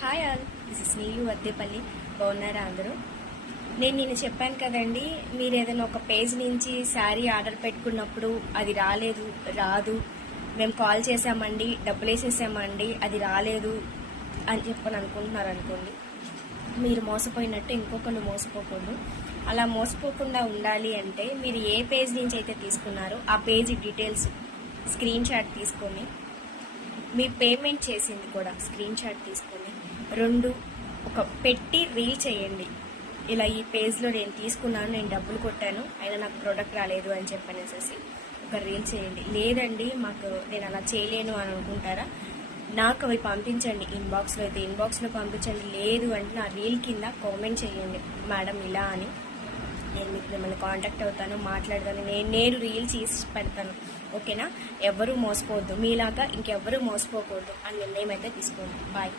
Hi all, this is నీలు వద్దేపల్లి. బాగున్నారా అందరూ? నేను చెప్పాను కదండి, మీరు ఏదైనా ఒక పేజ్ నుంచి శారీ ఆర్డర్ పెట్టుకున్నప్పుడు అది రాదు, మేము కాల్ చేసామండి, డబ్బులు వేసేసామండి, అది రాలేదు అని చెప్పని అనుకుంటున్నారు అనుకోండి, మీరు మోసపోయినట్టు ఇంకొకరు మోసపోకూడదు. అలా మోసపోకుండా ఉండాలి అంటే మీరు ఏ పేజ్ నుంచి అయితే తీసుకున్నారో ఆ పేజ్ డీటెయిల్స్ స్క్రీన్ షాట్ తీసుకొని, మీ పేమెంట్ చేసింది కూడా స్క్రీన్ షాట్ తీసుకొని ఒక పెట్టి రీల్ చేయండి. ఇలా ఈ పేజ్లో నేను తీసుకున్నాను, నేను డబ్బులు కొట్టాను, అయినా నాకు ప్రోడక్ట్ రాలేదు అని చెప్పనేసి ఒక రీల్ చేయండి. లేదండి నేను అలా చేయలేను అని అనుకుంటారా, నాకు అవి పంపించండి. ఇన్బాక్స్లో పంపించండి. లేదు అంటే నా రీల్ కింద కామెంట్ చేయండి, మేడం ఇలా అని. నేను మీకు మిమ్మల్ని కాంటాక్ట్ అవుతాను, మాట్లాడతాను, నేను రీల్ చేసి పెడతాను. ఓకేనా? ఎవరు మోసపోవద్దు, మీలాగా ఇంకెవ్వరూ మోసపోకూడదు అని నిర్ణయం అయితే తీసుకోండి. బాయ్.